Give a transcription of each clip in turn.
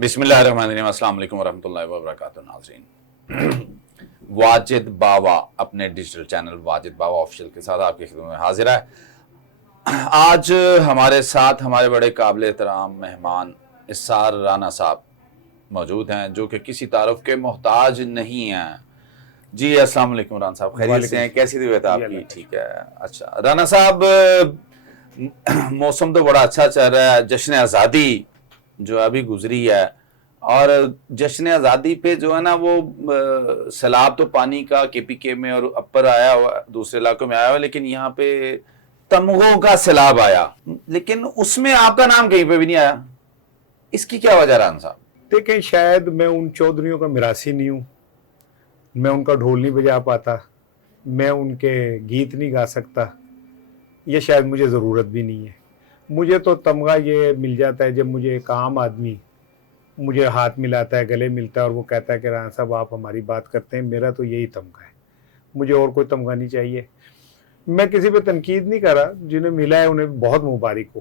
بسم اللہ الرحمن الرحیم. السلام علیکم ورحمۃ اللہ وبرکاتہ. ناظرین, واجد باوا اپنے ڈیجیٹل چینل واجد باوا آفیشیل کے ساتھ آپ کی خدمت میں حاضر ہے. آج ہمارے ساتھ ہمارے بڑے قابل احترام مہمان اسار رانا صاحب موجود ہیں, جو کہ کسی تعارف کے محتاج نہیں ہیں. جی السلام علیکم رانا صاحب, خیریت سے ہیں؟ کیسی طبیعت آپ کی؟ ٹھیک ہے. اچھا رانا صاحب, موسم تو بڑا اچھا چل رہا ہے. جشن آزادی جو ابھی گزری ہے, اور جشن آزادی پہ جو ہے نا وہ سیلاب تو پانی کا کے پی کے میں اور اپر آیا ہوا, دوسرے علاقوں میں آیا ہوا, لیکن یہاں پہ تمغوں کا سیلاب آیا, لیکن اس میں آپ کا نام کہیں پہ بھی نہیں آیا. اس کی کیا وجہ رانا صاحب؟ دیکھیں, شاید میں ان چودھریوں کا میراثی نہیں ہوں, میں ان کا ڈھول نہیں بجا پاتا, میں ان کے گیت نہیں گا سکتا, یہ شاید مجھے ضرورت بھی نہیں ہے. مجھے تو تمغہ یہ مل جاتا ہے جب مجھے ایک عام آدمی مجھے ہاتھ ملاتا ہے, گلے ملتا ہے اور وہ کہتا ہے کہ رانا صاحب آپ ہماری بات کرتے ہیں. میرا تو یہی تمغہ ہے, مجھے اور کوئی تمغہ نہیں چاہیے. میں کسی پہ تنقید نہیں کر رہا, جنہیں ملا ہے انہیں بہت مبارک ہو,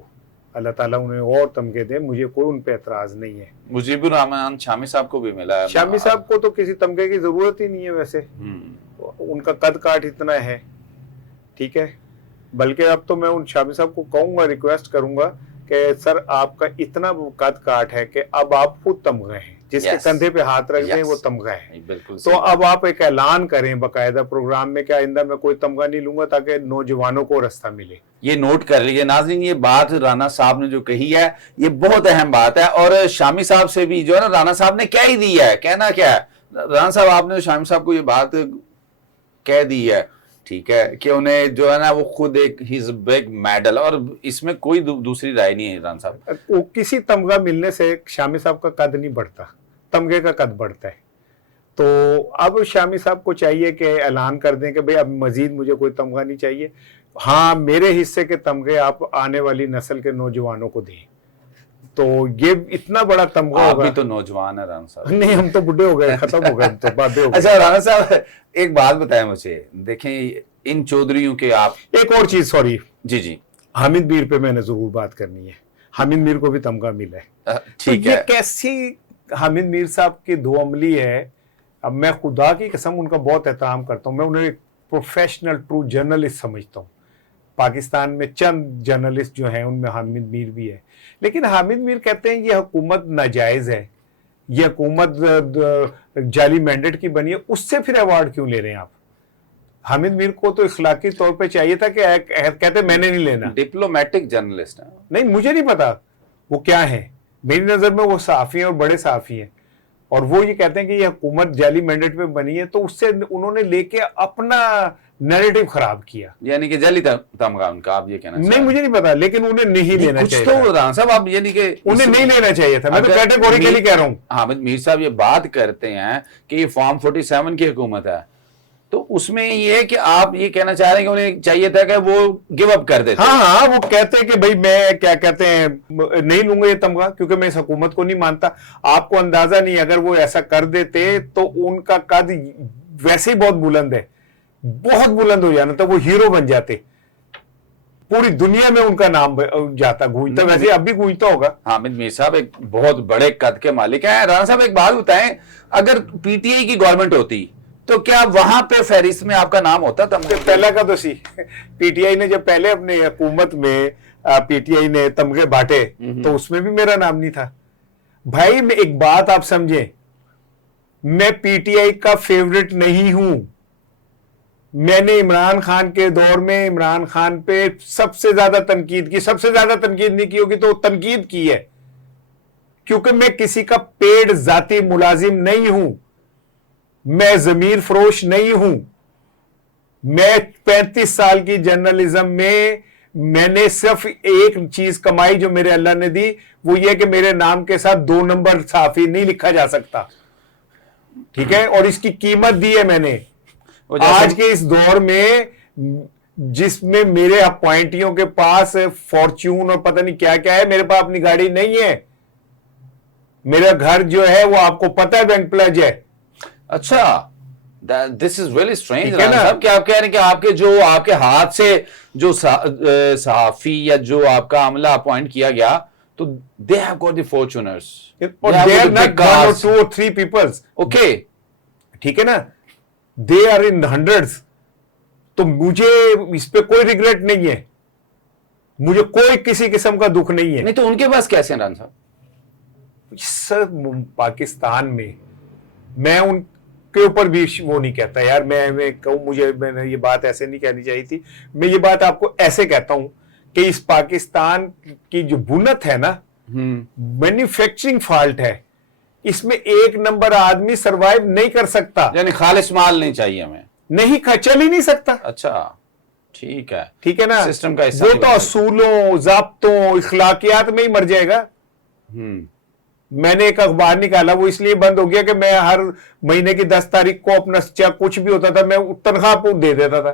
اللہ تعالیٰ انہیں اور تمغے دے, مجھے کوئی ان پہ اعتراض نہیں ہے. مجیب الرحمان شامی صاحب کو بھی ملا ہے. شامی صاحب کو تو کسی تمغے کی ضرورت ہی نہیں ہے ویسے, ان کا قد کاٹ اتنا ہے. ٹھیک ہے, بلکہ اب تو میں ان شامی صاحب کو کہوں گا, ریکویسٹ کروں گا کہ سر آپ کا اتنا قد کاٹ ہے کہ اب آپ خود تمغہ ہیں, جس کے کندھے پہ ہاتھ رکھ دیں وہ تمغہ ہے. تو اب آپ ایک اعلان کریں باقاعدہ پروگرام میں کہ آئندہ میں کوئی تمغہ نہیں لوں گا, تاکہ نوجوانوں کو رستہ ملے. یہ نوٹ کر لیجیے ناظرین, یہ بات رانا صاحب نے جو کہی ہے یہ بہت اہم بات ہے. اور شامی صاحب سے بھی جو ہے نا رانا صاحب نے کہہ ہی دی ہے. کہنا کیا ہے رانا صاحب, آپ نے شامی صاحب کو یہ بات کہہ دی ہے, ٹھیک ہے, کہ انہیں جو ہے نا وہ خود ایک ہیز بگ میڈل, اور اس میں کوئی دوسری رائے نہیں ہے رانا صاحب. کسی تمغہ ملنے سے شامی صاحب کا قد نہیں بڑھتا, تمغے کا قد بڑھتا ہے. تو اب شامی صاحب کو چاہیے کہ اعلان کر دیں کہ بھئی اب مزید مجھے کوئی تمغہ نہیں چاہیے. ہاں, میرے حصے کے تمغے آپ آنے والی نسل کے نوجوانوں کو دیں. تو یہ اتنا بڑا تمغہ ہوگا. آپ بھی تو نوجوان ہے رانا صاحب. نہیں, ہم تو بڈھے ہو گئے, ختم ہو گئے, تو باتیں ہو گئی. اچھا رانا صاحب, ایک بات بتائیں مجھے, دیکھیں ان چودھریوں کے آپ, ایک اور چیز, سوری, جی حامد میر پہ میں نے ضرور بات کرنی ہے. حامد میر کو بھی تمغہ ملا ہے. ٹھیک ہے. یہ کیسی حامد میر صاحب کی دو عملی ہے. اب میں خدا کی قسم ان کا بہت احترام کرتا ہوں, میں انہیں ایک پروفیشنل ٹرو جرنلسٹ سمجھتا ہوں. پاکستان میں چند جرنلسٹ جو ہیں ان میں حامد میر بھی ہے, لیکن حامد میر کہتے ہیں یہ حکومت ناجائز ہے, یہ حکومت جعلی مینڈیٹ کی بنی ہے, اس سے پھر ایوارڈ کیوں لے رہے ہیں آپ؟ حامد میر کو تو اخلاقی طور پہ چاہیے تھا کہ کہتے میں نے نہیں لینا. ڈپلومیٹک جرنلسٹ ہیں. نہیں, مجھے نہیں پتا وہ کیا ہے, میری نظر میں وہ صحافی ہیں اور بڑے صحافی ہیں, اور وہ یہ کہتے ہیں کہ یہ حکومت جعلی مینڈیٹ پہ بنی ہے, تو اس سے انہوں نے لے کے اپنا نیریٹو خراب کیا. یعنی کہ جعلی تمغہ ان کا, آپ یہ کہنا نہیں, مجھے نہیں پتا, لیکن انہیں نہیں لینا چاہیے کچھ تو رانا صاحب, آپ یعنی کہ انہیں نہیں لینا چاہیے تھا. میں تو کیٹیگوریکلی کہہ رہا ہوں. حامد میر صاحب یہ بات کرتے ہیں کہ یہ فارم 47 کی حکومت ہے, تو اس میں یہ ہے کہ آپ یہ کہنا چاہ رہے ہیں کہ انہیں چاہیے تھا کہ وہ گیو اپ کر دیتے. ہاں, وہ کہتے ہیں کہ بھئی میں کیا کہتے ہیں نہیں لوں گا یہ تمغہ, کیونکہ میں اس حکومت کو نہیں مانتا. آپ کو اندازہ نہیں, اگر وہ ایسا کر دیتے تو ان کا قد ویسے ہی بہت بلند ہے, بہت بلند ہو جانا تھا, وہ ہیرو بن جاتے, پوری دنیا میں ان کا نام جاتا, گونجتا, ویسے اب بھی گونجتا ہوگا. حامد میر صاحب ایک بہت بڑے قد کے مالک ہیں. رانا صاحب ایک بات بتائیں, اگر پی ٹی آئی کی گورنمنٹ ہوتی تو کیا وہاں پہ فہرست میں آپ کا نام ہوتا تھا؟ پہلا کا تو سی, پی ٹی آئی نے جب پہلے اپنے حکومت میں پی ٹی آئی نے تمغے بانٹے تو اس میں بھی میرا نام نہیں تھا. بھائی میں ایک بات آپ سمجھیں, میں پی ٹی آئی کا فیورٹ نہیں ہوں. میں نے عمران خان کے دور میں عمران خان پہ سب سے زیادہ تنقید کی, سب سے زیادہ تنقید نہیں کی ہوگی تو تنقید کی ہے, کیونکہ میں کسی کا پیڈ ذاتی ملازم نہیں ہوں, میں ضمیر فروش نہیں ہوں. میں 35 سال کی جرنلزم میں نے صرف ایک چیز کمائی جو میرے اللہ نے دی, وہ یہ کہ میرے نام کے ساتھ 2 نمبر صحافی نہیں لکھا جا سکتا. ٹھیک ہے, اور اس کی قیمت دی ہے میں نے. آج کے اس دور میں جس میں میرے اپوائنٹیوں کے پاس فارچون اور پتہ نہیں کیا کیا ہے, میرے پاس اپنی گاڑی نہیں ہے. میرا گھر جو ہے وہ آپ کو پتہ ہے بینک پلج ہے. اچھا, دس از ریئلی اسٹرینج صاحب, کہ آپ کہہ رہے ہیں کہ آپ کے جو آپ کے ہاتھ سے جو صحافی یا جو آپ کا عملہ اپوائنٹ کیا گیا تو they have got the fortuners. اور they are not one or two or three people. Okay. ٹھیک ہے نا, they are in hundreds. تو مجھے اس پہ کوئی ریگریٹ نہیں ہے, مجھے کوئی کسی قسم کا دکھ نہیں ہے. نہیں تو ان کے پاس کیسے ہیں ران صاحب؟ سر پاکستان میں ان کے اوپر بھی وہ نہیں کہتا یار, میں کہوں میں نے یہ بات ایسے نہیں کہنی چاہیے تھی. میں یہ بات آپ کو ایسے کہتا ہوں کہ اس پاکستان کی جو بنت ہے نا, مینوفیکچرنگ فالٹ ہے, اس میں ایک نمبر آدمی سروائیو نہیں کر سکتا. یعنی خالص مال نہیں چاہیے ہمیں, نہیں چل ہی نہیں سکتا. اچھا ٹھیک ہے, ٹھیک ہے نا, سسٹم کا حصہ وہ تو اصولوں ضابطوں اخلاقیات میں ہی مر جائے گا. میں نے ایک اخبار نکالا, وہ اس لیے بند ہو گیا کہ میں ہر مہینے کی 10 تاریخ کو اپنا چیک کچھ بھی ہوتا تھا میں تنخواہ کو دے دیتا تھا.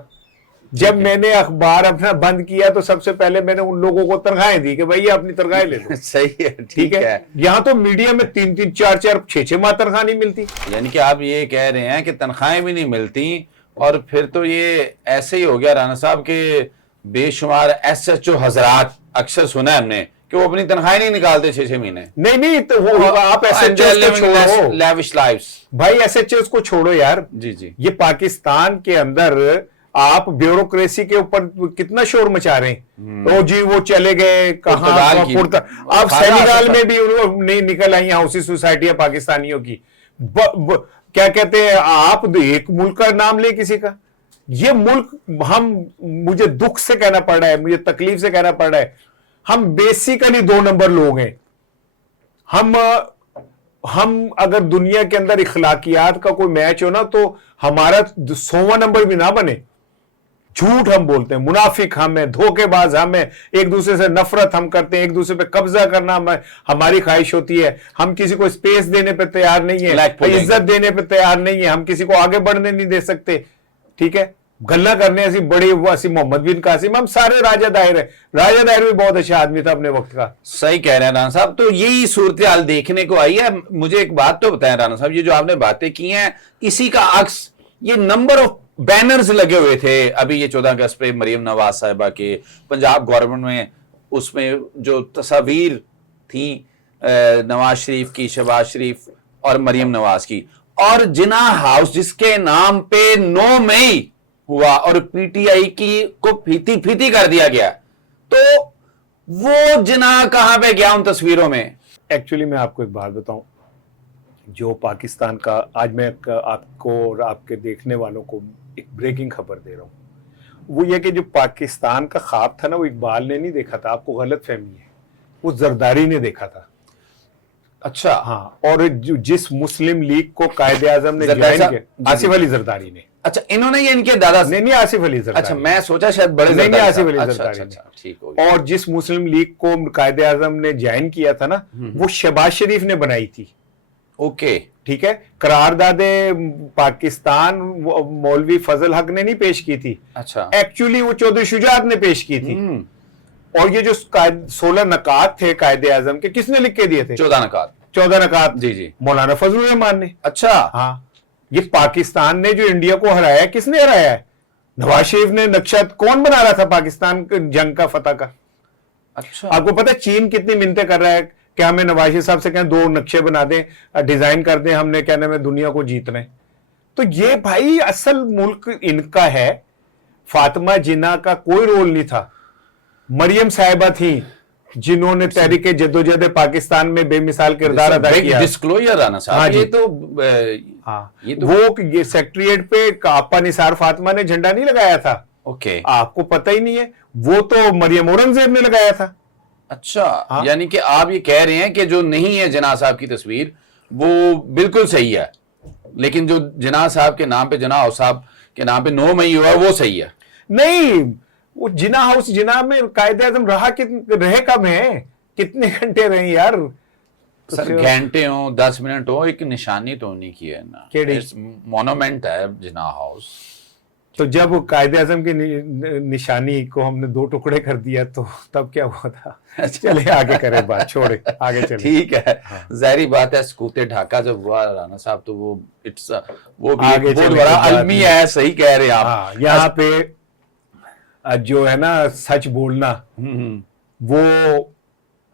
جب میں نے اخبار اپنا بند کیا تو سب سے پہلے میں نے ان لوگوں کو تنخواہیں دی کہ بھائی اپنی تنخواہیں لے لو. صحیح ہے, ٹھیک ہے. یہاں تو میڈیا میں 3-3 4-4 6-6 ماہ تنخواہ نہیں ملتی. یعنی کہ آپ یہ کہہ رہے ہیں کہ تنخواہیں بھی نہیں ملتی, اور پھر تو یہ ایسے ہی ہو گیا رانا صاحب کہ بے شمار ایس ایچ او حضرات اکثر سنا ہے ہم نے کہ وہ اپنی تنخواہیں نہیں نکالتے 6-6 مہینے. نہیں تو وہ آپ ایس ایچ اوز کو چھوڑو, لیوش لائفز بھائی ایس ایچ اوز کو چھوڑو یار. جی یہ پاکستان کے اندر آپ بیوروکریسی کے اوپر کتنا شور مچا رہے ہیں. جی وہ چلے گئے کہاں, آپ سینیگال میں بھی نہیں نکل آئی ہاؤسی سوسائٹیاں پاکستانیوں کی. کیا کہتے ہیں آپ ایک ملک کا نام لیں کسی کا. یہ ملک مجھے دکھ سے کہنا پڑ رہا ہے, مجھے تکلیف سے کہنا پڑ رہا ہے, ہم بیسیکلی 2 نمبر لوگ ہیں. ہم اگر دنیا کے اندر اخلاقیات کا کوئی میچ ہو نا تو ہمارا 100واں نمبر بھی نہ بنے. جھوٹ ہم بولتے ہیں, منافق ہم ہیں, دھوکے باز ہم ہیں, ایک دوسرے سے نفرت ہم کرتے ہیں, ایک دوسرے پہ قبضہ کرنا ہماری خواہش ہوتی ہے. ہم کسی کو اسپیس دینے پہ تیار نہیں ہیں, عزت دینے پہ تیار نہیں ہیں, ہم کسی کو آگے بڑھنے نہیں دے سکتے. ٹھیک ہے, گلہ کرنے ایسی بڑی ایسی محمد بن قاسم, ہم سارے راجہ دائر ہیں. راجہ دائر بھی بہت اچھا آدمی تھا اپنے وقت کا. صحیح کہہ رہے ہیں رانا صاحب. تو یہی صورتحال دیکھنے کو آئی ہے. مجھے ایک بات تو بتائیں رانا صاحب, یہ جو آپ نے باتیں کی ہیں اسی کا عکس یہ نمبر آف بینرز لگے ہوئے تھے ابھی یہ 14 اگست پہ مریم نواز صاحبہ کے پنجاب گورنمنٹ میں, اس میں جو تصاویر تھیں نواز شریف کی, شہباز شریف اور مریم نواز کی, اور جناح ہاؤس جس کے نام پہ 9 مئی ہوا اور پی ٹی آئی کی کو پھیتی کر دیا گیا, تو وہ جناح کہاں پہ گیا ان تصویروں میں؟ ایکچولی میں آپ کو ایک بات بتاؤں, جو پاکستان کا آج میں آپ کو اور آپ کے دیکھنے والوں کو ایک بریکنگ خبر دے رہا ہوں, وہ یہ کہ جو پاکستان کا خواب تھا نا, وہ اقبال نے نہیں دیکھا تھا, آپ کو غلط فہمی ہے, وہ زرداری نے دیکھا تھا. اچھا ہاں, اور جس مسلم لیگ کو قائد اعظم نے جوائن کیا, آصف علی زرداری نے. اچھا انہوں نے یہ ان کے دادا نہیں آصف علی زرداری. اچھا میں سوچا شاید بڑے نہیں آصف علی زرداری نے. ٹھیک ہو گیا. اور جس مسلم لیگ کو قائد اعظم نے جوائن کیا تھا نا, وہ شہباز شریف نے بنائی تھی. اوکے ٹھیک ہے, قرارداد پاکستان مولوی فضل حق نے نہیں پیش کی تھی. اچھا ایکچولی وہ چودھری شجاعت نے پیش کی تھی. اور یہ جو 16 نکات تھے قائد اعظم کے, کس نے لکھ کے دیے تھے؟ 14 نکات جی مولانا فضل الرحمان نے. اچھا ہاں, یہ پاکستان نے جو انڈیا کو ہرایا, کس نے ہرایا ہے؟ نواز شریف نے. نقشہ کون بنا رہا تھا پاکستان جنگ کا فتح کا؟ اچھا آپ کو پتا چین کتنی منتیں کر رہا ہے کہ ہمیں نواز شریف صاحب سے کہیں 2 نقشے بنا دیں, ڈیزائن کر دیں, ہم نے کہنے میں دنیا کو جیتنا ہے. تو یہ بھائی اصل ملک ان کا ہے. فاطمہ جناح کا کوئی رول نہیں تھا, مریم صاحبہ تھیں جنہوں نے تحریک جدوجہد پاکستان میں بے مثال کردار ادا کیا. ڈسکلوجر رانا صاحب, یہ تو وہ یہ سیکریٹریٹ پہ آپا نثار فاطمہ نے جھنڈا نہیں لگایا تھا. اوکے, آپ کو پتہ ہی نہیں ہے, وہ تو مریم اورنگزیب نے لگایا تھا. اچھا یعنی کہ آپ یہ کہہ رہے ہیں کہ جو نہیں ہے جناح صاحب کی تصویر وہ بالکل صحیح ہے, لیکن جو جناح صاحب کے نام پہ, جناح صاحب کے نام پہ 9 مئی ہوا وہ صحیح ہے؟ نہیں, وہ جناح ہاؤس جناح میں قائد اعظم رہے کب ہیں, کتنے گھنٹے رہے یار؟ سر گھنٹے ہوں 10 منٹ ہوں, ایک نشانی تو نہیں کی ہے نا, مونومنٹ ہے جناح ہاؤس. تو جب قائد اعظم کی نشانی کو ہم نے 2 ٹکڑے کر دیا تو تب کیا ہوا تھا؟ چلے آگے کریں بات, چھوڑے آگے چلے. ٹھیک ہے, ظاہری بات ہے سکوت ڈھاکہ جب ہوا رانا صاحب تو وہ بھی بہت بڑا المی ہے. صحیح کہہ رہے ہیں آپ. یہاں پہ جو ہے نا سچ بولنا, وہ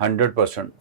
100%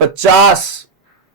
50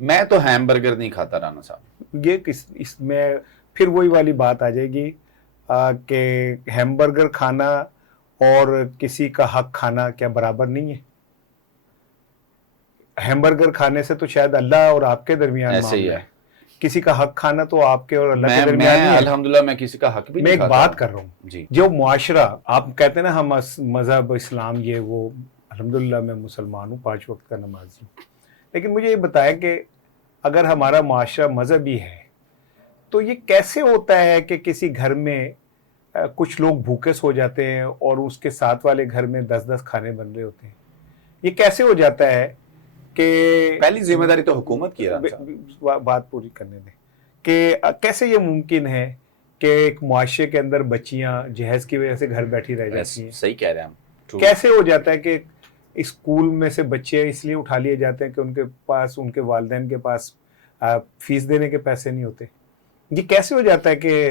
میں تو ہیم برگر نہیں کھاتا رانا صاحب. یہ اس میں پھر وہی والی بات آ جائے گی کہ ہیم برگر کھانا اور کسی کا حق کھانا کیا برابر نہیں ہے؟ ہیم برگر کھانے سے تو شاید اللہ اور آپ کے درمیان ایسے ہی معاملہ ہے. ہے. کسی کا حق کھانا تو آپ کے اور اللہ کے درمیان میں نہیں ہے. الحمدللہ میں کسی کا حق بھی میں نہیں ایک کھاتا بات کر رہا ہوں جی. جو معاشرہ آپ کہتے ہیں نا ہم مذہب اسلام یہ وہ، الحمدللہ میں مسلمان ہوں، 5 وقت کا نمازی ہوں، لیکن مجھے یہ بتایا کہ اگر ہمارا معاشرہ مذہبی ہے تو یہ کیسے ہوتا ہے کہ کسی گھر میں کچھ لوگ بھوکے سو جاتے ہیں اور اس کے ساتھ والے گھر میں 10 کھانے بن رہے ہوتے ہیں؟ یہ کیسے ہو جاتا ہے کہ پہلی ذمہ داری تو حکومت کی ہے. بات پوری کرنے دیں کہ کیسے یہ ممکن ہے کہ ایک معاشرے کے اندر بچیاں جہیز کی وجہ سے گھر بیٹھی رہ جاتی ہیں؟ صحیح کہہ رہے ہیں ہم. کیسے ہو جاتا ہے کہ اسکول میں سے بچے اس لیے اٹھا لیے جاتے ہیں کہ ان کے پاس ان کے والدین کے پاس فیس دینے کے پیسے نہیں ہوتے؟ یہ کیسے ہو جاتا ہے کہ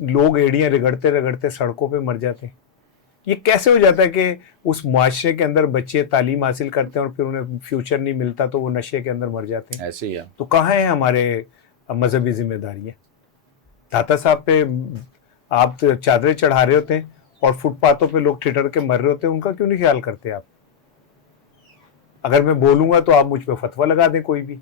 لوگ ایڑیاں رگڑتے رگڑتے سڑکوں پہ مر جاتے ہیں؟ یہ کیسے ہو جاتا ہے کہ اس معاشرے کے اندر بچے تعلیم حاصل کرتے ہیں اور پھر انہیں فیوچر نہیں ملتا تو وہ نشے کے اندر مر جاتے ہیں؟ ایسے ہی ہے. تو کہاں ہیں ہمارے مذہبی ذمہ داریاں؟ داتا صاحب پہ آپ چادریں چڑھا رہے ہوتے ہیں اور فٹ پاتھوں پہ لوگ ٹھٹر کے مر رہے ہوتے ہیں، ان کا کیوں نہیں خیال کرتے آپ؟ اگر میں بولوں گا تو آپ مجھ پہ فتویٰ لگا دیں کوئی بھی،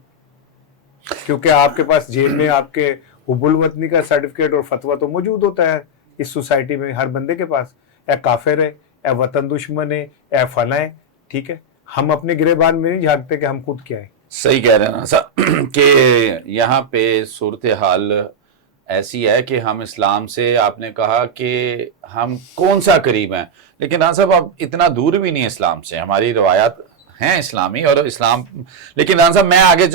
کیونکہ آپ کے پاس جیب میں آپ کے حب الوطنی کا سرٹیفکیٹ اور فتویٰ تو موجود ہوتا ہے اس سوسائٹی میں ہر بندے کے پاس. اے کافر ہے، اے وطن دشمن ہے، اے فلاں ہے، ٹھیک ہے. ہم اپنے گریبان میں نہیں جھانکتے کہ ہم خود کیا ہے. صحیح کہہ رہے ہیں صاحب کہ یہاں پہ صورتحال ایسی ہے کہ ہم اسلام سے، آپ نے کہا کہ ہم کون سا قریب ہیں، لیکن رانا صاحب آپ اتنا دور بھی نہیں اسلام سے. ہماری روایات ہیں اسلامی اور اسلام، لیکن رانا صاحب میں آگے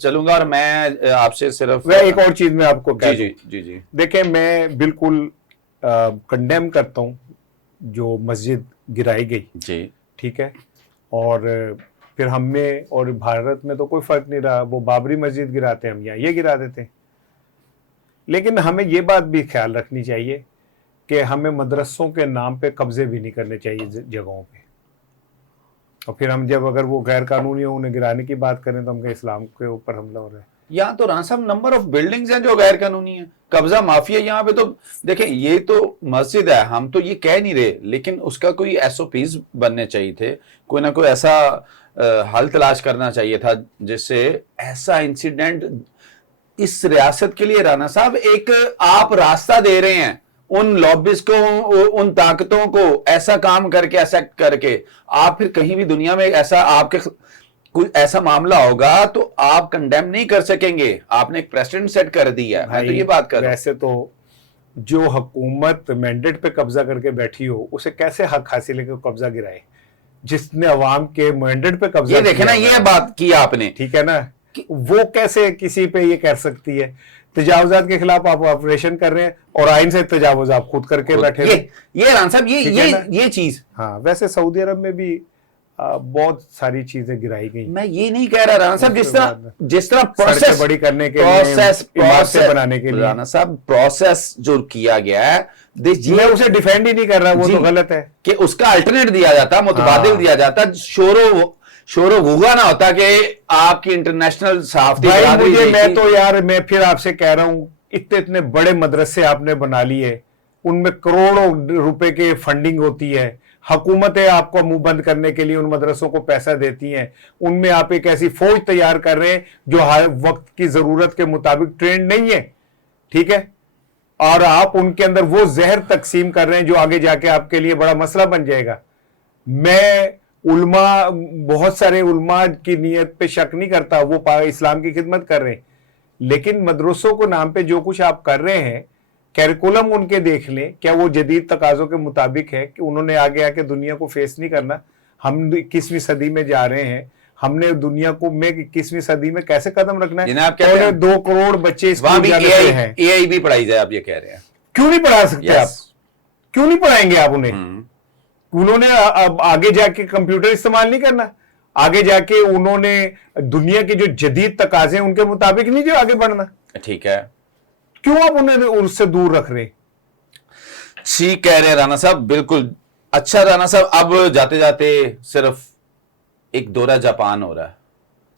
چلوں گا اور میں آپ سے صرف ایک اور چیز میں آپ کو کہہ جی دوں. جی جی دیکھیں میں بالکل کنڈیم کرتا ہوں جو مسجد گرائی گئی، جی ٹھیک ہے، اور پھر ہم میں اور بھارت میں تو کوئی فرق نہیں رہا، وہ بابری مسجد گراتے ہیں، ہم یہاں یہ گرا دیتے ہیں. لیکن ہمیں یہ بات بھی خیال رکھنی چاہیے کہ ہمیں مدرسوں کے نام پہ قبضے بھی نہیں کرنے چاہیے جگہوں پہ. اور پھر ہم جب اگر وہ غیر قانونی ہو انہیں گرانے کی بات کریں تو ہم کہ اسلام کے اوپر حملہ ہو رہا ہے. یہاں تو رانا صاحب نمبر آف بلڈنگز ہیں جو غیر قانونی ہیں، قبضہ مافیا یہاں پہ. تو دیکھیں یہ تو مسجد ہے، ہم تو یہ کہہ نہیں رہے، لیکن اس کا کوئی SOPs بننے چاہیے تھے، کوئی نہ کوئی ایسا حل تلاش کرنا چاہیے تھا جس سے ایسا انسیڈنٹ اس ریاست کے لیے رانا صاحب ایک آپ راستہ دے رہے ہیں ان لابیز کو، ان طاقتوں کو، ایسا کام کر کے ایسا کر کے آپ پھر کہیں بھی دنیا میں ایسا آپ کے کوئی ایسا معاملہ ہوگا تو آپ کنڈیم نہیں کر سکیں گے. آپ نے ایک پریسیڈنٹ سیٹ کر دیا ہے. میں تو یہ بات کر رہا ہوں. ویسے تو جو حکومت مینڈیٹ پہ قبضہ کر کے بیٹھی ہو اسے کیسے حق حاصل ہے کہ قبضہ گرائے؟ جس نے عوام کے مینڈیٹ پہ قبضہ یہ دیکھیں نا، یہ بات کی آپ نے، ٹھیک ہے نا، وہ کیسے کسی پہ یہ کر سکتی ہے؟ تجاوزات کے خلاف آپ آپریشن کر رہے ہیں اور آئین سے تجاوز آپ خود کر کے بیٹھے ہیں. یہ رانا صاحب یہ چیز. ہاں ویسے سعودی عرب میں بھی بہت ساری چیزیں گرائی گئی. میں یہ نہیں کہہ رہا رانا صاحب، جس طرح پروسیس بڑی کرنے کے لیے بنانے کے لیے رانا صاحب پروسیس جو کیا گیا ہے، میں اسے ڈیفینڈ ہی نہیں کر رہا، وہ تو غلط ہے کہ اس کا الٹرنیٹ دیا جاتا، متبادل دیا جاتا، شور و غوغا نہ ہوتا کہ آپ کی انٹرنیشنل صحافتی برادری. میں تو یار میں پھر آپ سے کہہ رہا ہوں، اتنے بڑے مدرسے آپ نے بنا لیے، ان میں کروڑوں روپے کے فنڈنگ ہوتی ہے، حکومتیں آپ کو منہ بند کرنے کے لیے ان مدرسوں کو پیسہ دیتی ہیں، ان میں آپ ایک ایسی فوج تیار کر رہے ہیں جو ہر وقت کی ضرورت کے مطابق ٹرینڈ نہیں ہے، ٹھیک ہے، اور آپ ان کے اندر وہ زہر تقسیم کر رہے ہیں جو آگے جا کے آپ کے لیے بڑا مسئلہ بن جائے گا. میں علماء، بہت سارے علماء کی نیت پہ شک نہیں کرتا، وہ اسلام کی خدمت کر رہے ہیں، لیکن مدرسوں کو نام پہ جو کچھ آپ کر رہے ہیں، کیریکولم ان کے دیکھ لیں، کیا وہ جدید تقاضوں کے مطابق ہے کہ انہوں نے آگے آ کے دنیا کو فیس نہیں کرنا؟ ہم 21ویں صدی میں جا رہے ہیں، ہم نے دنیا کو میں 21ویں صدی میں کیسے قدم رکھنا ہے؟ اور 2 کروڑ بچے اسکول جانے سے ہیں. AI بھی پڑھائی جائے، آپ یہ کہہ رہے ہیں؟ کیوں نہیں پڑھا سکتے آپ؟ کیوں نہیں پڑھائیں گے آپ انہیں؟ انہوں نے آگے جا کے کمپیوٹر استعمال نہیں کرنا، آگے جا کے انہوں نے دنیا کے جو جدید تقاضے ہیں ان کے مطابق نہیں جو آگے بڑھنا. ٹھیک ہے، کیوں آپ انہیں اس سے دور رکھ رہے؟ ٹھیک کہہ رہے ہیں رانا صاحب، بالکل. اچھا رانا صاحب، اب جاتے جاتے صرف ایک دورہ جاپان ہو رہا ہے،